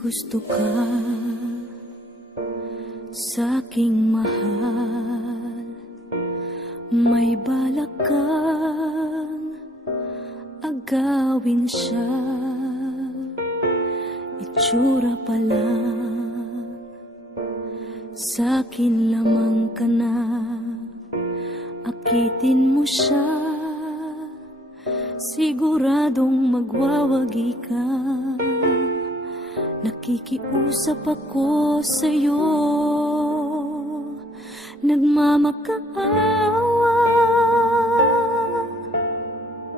gusto ka sa'king mahal, may balak kang agawin siya. Itsura pa lang, sa'kin lamang ka na. Akitin mo siya, siguradong magwawagi ka. Nakikiusap ako sa'yo, nagmamakaawa.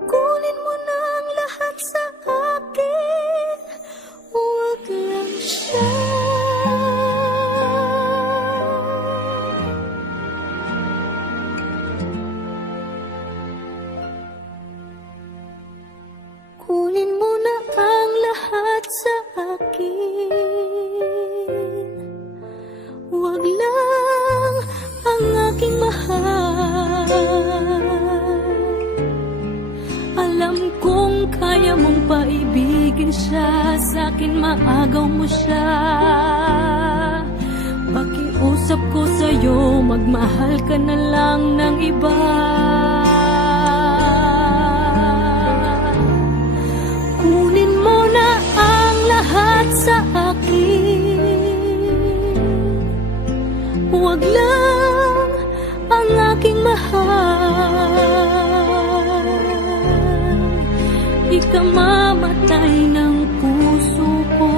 Kunin mo na ang lahat sa akin, huwag lang siya. Kunin mo na ang lahat sa akin, huwag lang ang aking mahal. Alam kong kaya mong paibigin siya, sa'kin maagaw mo siya. Pakiusap ko sa'yo, magmahal ka na lang ng iba. Kunin mo na ang lahat sa akin, huwag lang ang aking mahal. Ikamamatay ng puso ko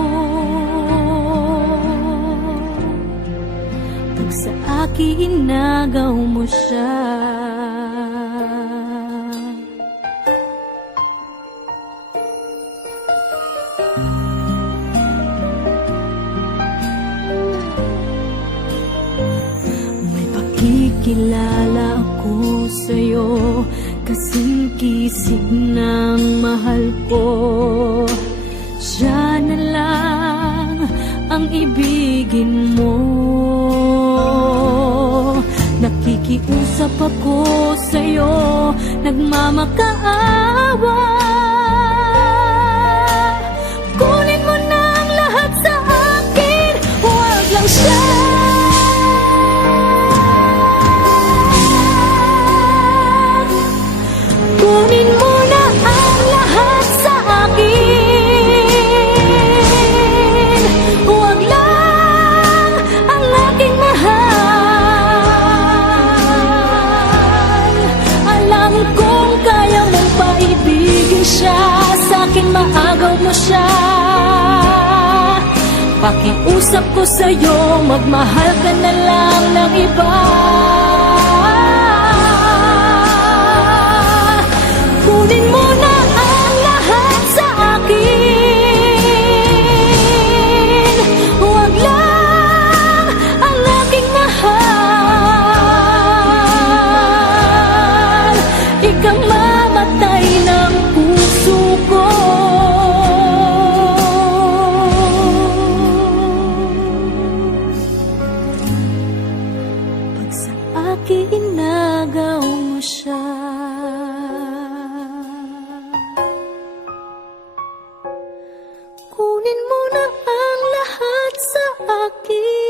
pag sa akin inagaw mo siya. May pakikilala ako sa'yo, kasing kisig ng mahal ko. Siya na lang ang ibigin mo. Nakikiusap ako sa'yo, nagmamakaawa. Kunin mo na ang lahat sa akin, huwag lang siya. Kunin mo na ang lahat sa akin, huwag lang ang aking mahal. Alam kong kaya mong paibigin siya, sa'kin maagaw mo siya. Pakiusap ko sa'yo, magmahal ka na lang ng iba. Kunin mo na ang lahat sa akin, huwag lang ang aking mahal. Ikamamatay ng puso ko pag sa akin inagaw mo siya. Kunin mo na ang lahat sa akin.